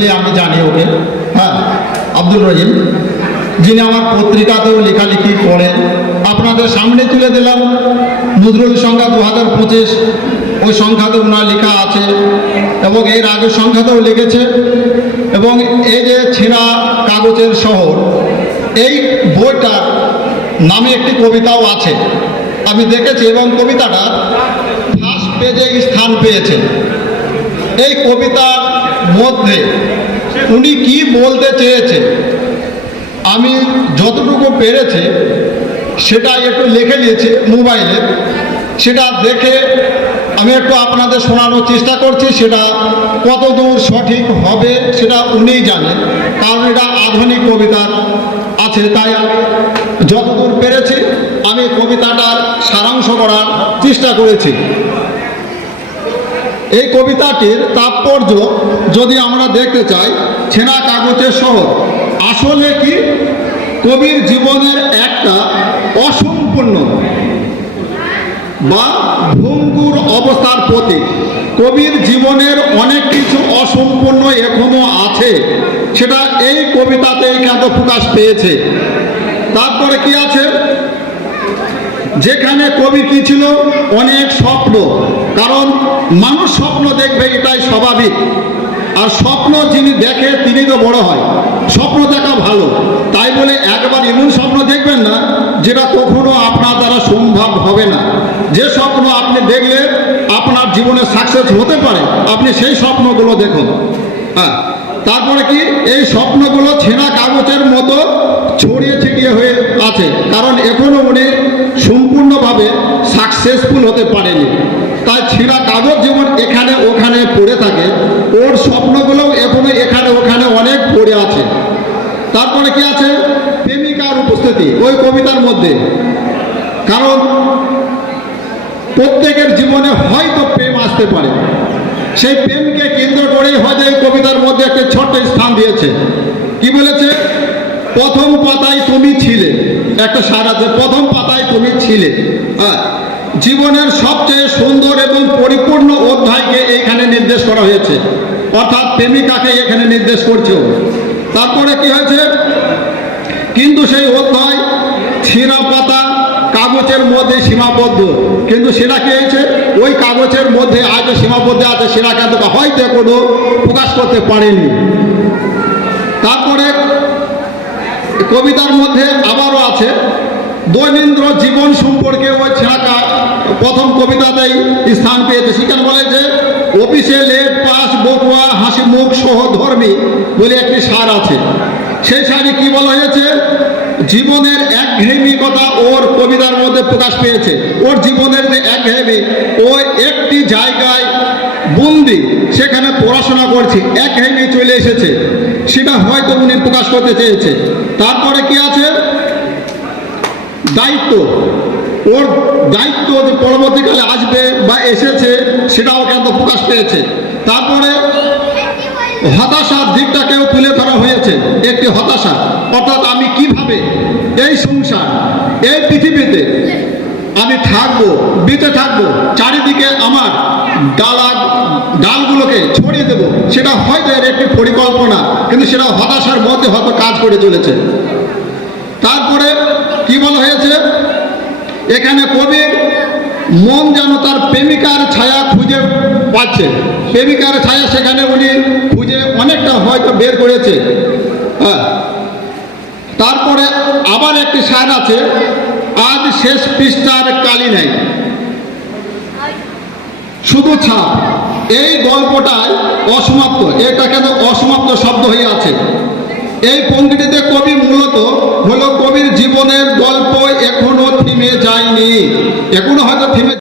বলে আমি জানি ওকে। হ্যাঁ আব্দুল রহিম, যিনি আমার পত্রিকাতেও লেখালেখি করেন। আপনাদের সামনে তুলে দিলাম নজরুল সংখ্যা দু হাজার পঁচিশ। ওই সংখ্যাতে ওনার লেখা আছে এবং এর আগের সংখ্যাতেও লিখেছে এবং এই যে ছেঁড়া কাগজের শহর, এই বইটার নামে একটি কবিতাও আছে। আমি দেখেছি এবং কবিতাটা ফার্স্ট পেজে স্থান পেয়েছে। এই কবিতার মধ্যে। উনি কি বলতে চেয়েছে? আমি যতটুকু পেরেছি সেটা একটু লিখে নিয়েছি মোবাইলে। সেটা দেখে আমি একটু আপনাদের শোনানোর চেষ্টা করছি, সেটা কতদূর সঠিক হবে সেটা উনিই জানেন কারণ এটা আধুনিক কবিতার আছে, তাই আমি যতদূর পেরেছি, আমি কবিতাটার সারাংশ করার চেষ্টা করেছি। এই কবিতাটির তাৎপর্য যদি আমরা দেখতে চাই ছেনা কাগজের শহর। আসলে কি? কবির জীবনের একটা অসম্পূর্ণ বা ভঙ্গুর অবস্থার প্রতীক। কবির জীবনের অনেক কিছু অসম্পূর্ণ এখনও আছে, সেটা এই কবিতাতেই কেন প্রকাশ পেয়েছে? তারপরে কি আছে? যেখানে কবি কি ছিল? অনেক স্বপ্ন। কারণ মানুষ স্বপ্ন দেখবে এটাই স্বাভাবিক। আর স্বপ্ন যিনি দেখে, তিনি তো বড় হয়। স্বপ্ন দেখা ভালো। তাই বলে একবার এমন স্বপ্ন দেখবেন না, যেটা কখনো আপনার দ্বারা সম্ভব হবে না। যে স্বপ্ন আপনি দেখলে আপনার জীবনে সাকসেস হতে পারে। আপনি সেই স্বপ্নগুলো দেখুন। হ্যাঁ তারপরে কি? এই স্বপ্নগুলো ছেঁড়া কাগজের মতো ছড়িয়ে ছিটিয়ে হয়ে আছে কারণ এখনও উনি সম্পূর্ণভাবে হতে পারেনি। তাই ছেঁড়া কাগজ যেমন এখানে ওখানে পড়ে থাকে, ওর স্বপ্নগুলোও এখনও এখানে ওখানে অনেক পড়ে আছে। তারপরে কি আছে? প্রেমিকার উপস্থিতি, ওই কবিতার মধ্যে। কারণ প্রত্যেকের জীবনে হয়তো প্রেম আসতে পারে। সেই প্রেমকে কেন্দ্র করেই হয়তো এই কবিতার মধ্যে একটা ছোট্ট স্থান দিয়েছে। কি বলেছে? প্রথম পাতায় তুমি ছিলে। একটা সার প্রথম পাতায় তুমি ছিলে। জীবনের সবচেয়ে সুন্দর এবং পরিপূর্ণ অধ্যায়কে এখানে নির্দেশ করা হয়েছে। অর্থাৎ প্রেমিকাকে এখানে নির্দেশ করছে তারপরে কি হয়েছে? কিন্তু সেই অধ্যায় ছিঁড়া পাতা কাগজের মধ্যে সীমাবদ্ধ। কিন্তু সেটা কি হয়েছে? ওই কাগজের মধ্যে আজ সীমাবদ্ধ আছে সেটা কিন্তু হয়তো কোনো প্রকাশ করতে পারেনি। তারপরে কবিতার মধ্যে আবারও আছে, দৈনন্দ্র জীবন সম্পর্কে ওই ছেঁড়া প্রথম কবিতাতেই স্থান পেয়েছে। সেখানে বলে যে, অফিসে লেট পাস বকুয়া, হাসি, মুখ সহ ধর্মী বলে একটি সার আছে। সেই সারে কি বলা হয়েছে? জীবনের একঘেয়েমি কথা ওর কবিতার মধ্যে প্রকাশ পেয়েছে। ওর জীবনের যে এক একঘেয়েমি, ও একটি জায়গায় বন্দি, সেখানে পড়াশোনা করছে, একঘেয়েমি চলে এসেছে। সেটা হয়তো উনি প্রকাশ করতে চেয়েছে। তারপরে কি আছে? দায়িত্ব। ওর দায়িত্ব যে পরবর্তীকালে আসবে বা এসেছে, সেটাও কিন্তু প্রকাশ পেয়েছে। তারপরে হতাশার দিকটাকেও তুলে ধরা হয়েছে একটি হতাশা। অর্থাৎ আমি কীভাবে এই সংসার, এই পৃথিবীতে আমি থাকব, বেঁচে থাকব, চারিদিকে আমার ডালা ডালগুলোকে ছড়িয়ে দেবো, সেটা হয়তো এর একটি পরিকল্পনা, কিন্তু সেটা হতাশার মধ্যে হয়তো কাজ করে চলেছে তারপরে কি বলা হয়েছে এখানে কবির মন যেন তার প্রেমিকার ছায়া খুঁজে পাচ্ছে। প্রেমিকার ছায়া সেখানে উনি খুঁজে অনেকটা হয়তো বের করেছে। হ্যাঁ। তারপরে আবার একটি সার আছে, আজ শেষ পৃষ্ঠার কালি নেই। শুধু ছাপ। এই গল্পটায় অসমাপ্ত, এটা কেন অসমাপ্ত শব্দ হয়ে আছে? এই পঙ্ক্তিতে কবি মূলত হলো কবির জীবনের গল্প এখনও থেমে যায়নি এখনও হয়তো থেমে